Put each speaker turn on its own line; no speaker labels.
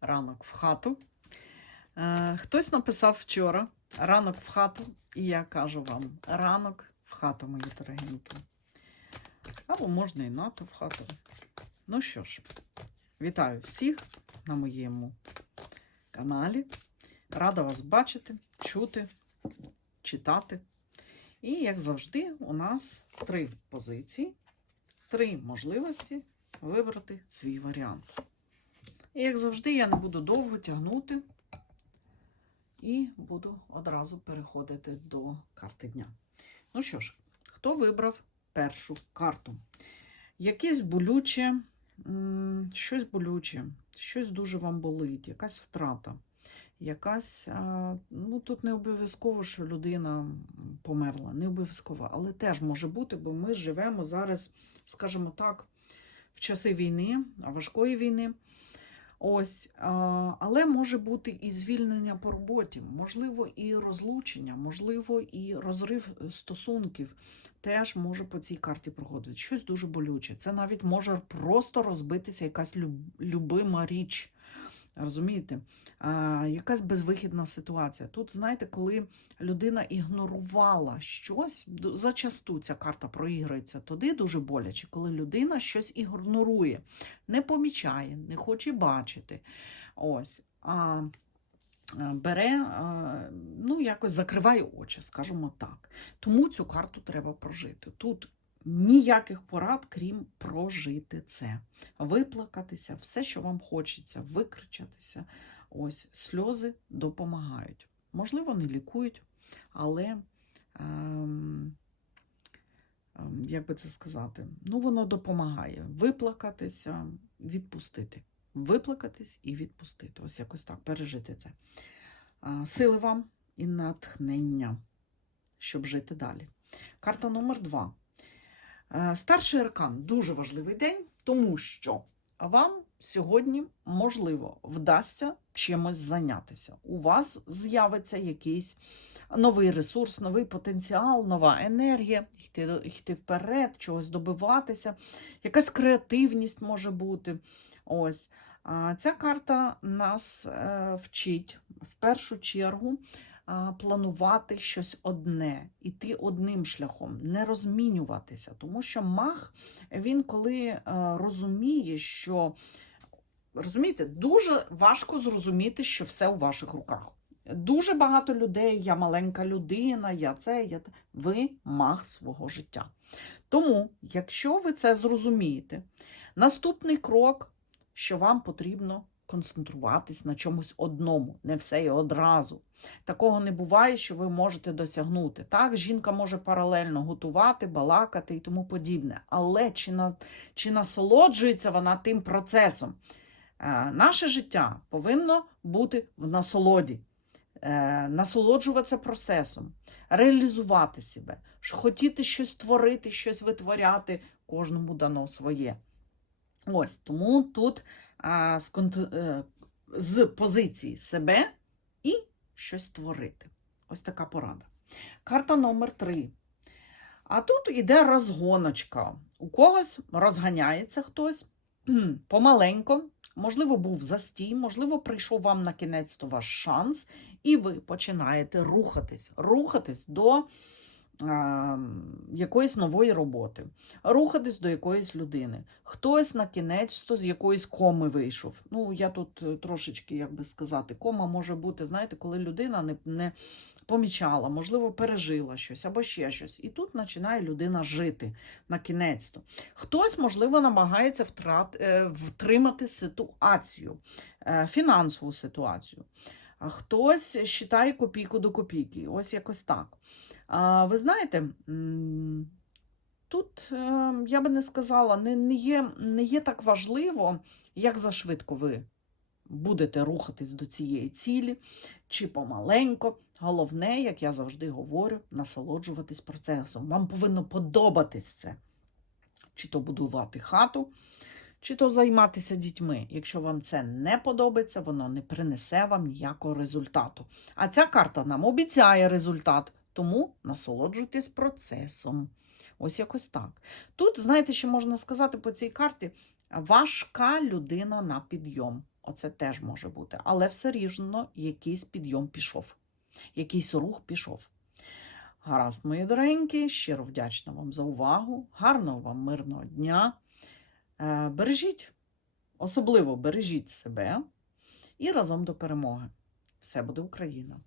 ранок в хату. Е, хтось написав вчора ранок в хату, і я кажу вам ранок в хату, мої дорогенькі. Або можна і НАТО в хату. Ну що ж, вітаю всіх на моєму каналі. Рада вас бачити, чути, читати. І, як завжди, у нас три позиції, три можливості вибрати свій варіант. І, як завжди, я не буду довго тягнути і буду одразу переходити до карти дня. Ну що ж, хто вибрав першу карту? Якесь болюче, щось болюче, щось дуже вам болить, якась втрата. Якась, ну тут не обов'язково, що людина померла, не обов'язково, але теж може бути, бо ми живемо зараз, скажімо так, в часи війни, важкої війни. Ось, але може бути і звільнення по роботі, можливо, і розлучення, можливо, і розрив стосунків теж може по цій карті проходити. Щось дуже болюче. Це навіть може просто розбитися якась любима річ. Розумієте? А, якась безвихідна ситуація. Тут, знаєте, коли людина ігнорувала щось, зачасту ця карта проіграється туди дуже боляче, коли людина щось ігнорує, не помічає, не хоче бачити. Ось. А бере, ну, якось закриває очі, скажімо так. Тому цю карту треба прожити. Тут ніяких порад, крім прожити це виплакатися, все, що вам хочеться, викричатися. Ось сльози допомагають. Можливо, не лікують, але, ем, ем, як би це сказати, ну воно допомагає виплакатися, відпустити. Виплакатись і відпустити. Ось якось так, пережити це. Сили вам і натхнення, щоб жити далі. Карта номер два. Е, Старший аркан дуже важливий день, тому що вам сьогодні, можливо, вдасться чимось зайнятися. У вас з'явиться якийсь новий ресурс, новий потенціал, нова енергія, йти, йти вперед, чогось добиватися, якась креативність може бути. Ось. А Ця карта нас е, вчить в першу чергу планувати щось одне, іти одним шляхом, не розмінюватися. Тому що маг, він коли е, розуміє, що розумієте, дуже важко зрозуміти, що все у ваших руках. Дуже багато людей, я маленька людина, я це, я те. Ви маг свого життя. Тому, якщо ви це зрозумієте, наступний крок, що вам потрібно концентруватись на чомусь одному, не все і одразу. Такого не буває, що ви можете досягнути. Так, жінка може паралельно готувати, балакати і тому подібне. Але чи, на, чи насолоджується вона тим процесом? Е, наше життя повинно бути в насолоді, е, насолоджуватися процесом, реалізувати себе, хотіти щось творити, щось витворяти, кожному дано своє. Ось тому тут а, з, е, з позиції себе і щось творити. Ось така порада. Карта номер три. А тут іде розгоночка. У когось розганяється хтось помаленько, можливо, був застій, можливо, прийшов вам на кінець то ваш шанс, і ви починаєте рухатись, рухатись до якоїсь нової роботи, рухатись до якоїсь людини. Хтось на кінець то з якоїсь коми вийшов. Ну, я тут е, трошечки, як би сказати, кома може бути, знаєте, коли людина не, не помічала, можливо, пережила щось або ще щось. І тут починає людина жити на кінець-то. Хтось, можливо, намагається втрат, е, втримати ситуацію, е, фінансову ситуацію. А хтось считає копійку до копійки. Ось якось так. А, ви знаєте, тут е, я би не сказала, не, не, є, не є так важливо, як зашвидко ви будете рухатись до цієї цілі, чи помаленько. Головне, як я завжди говорю, насолоджуватись процесом. Вам повинно подобатись це. Чи то будувати хату, чи то займатися дітьми. Якщо вам це не подобається, воно не принесе вам ніякого результату. А ця карта нам обіцяє результат, тому насолоджуйтесь процесом. Ось якось так. Тут, знаєте, що можна сказати по цій карті важка людина на підйом. Оце теж може бути. Але все рівно якийсь підйом пішов, якийсь рух пішов. Гаразд, мої дорогенькі, щиро вдячна вам за увагу. Гарного вам мирного дня! Е, бережіть, особливо бережіть себе і разом до перемоги. Все буде Україна!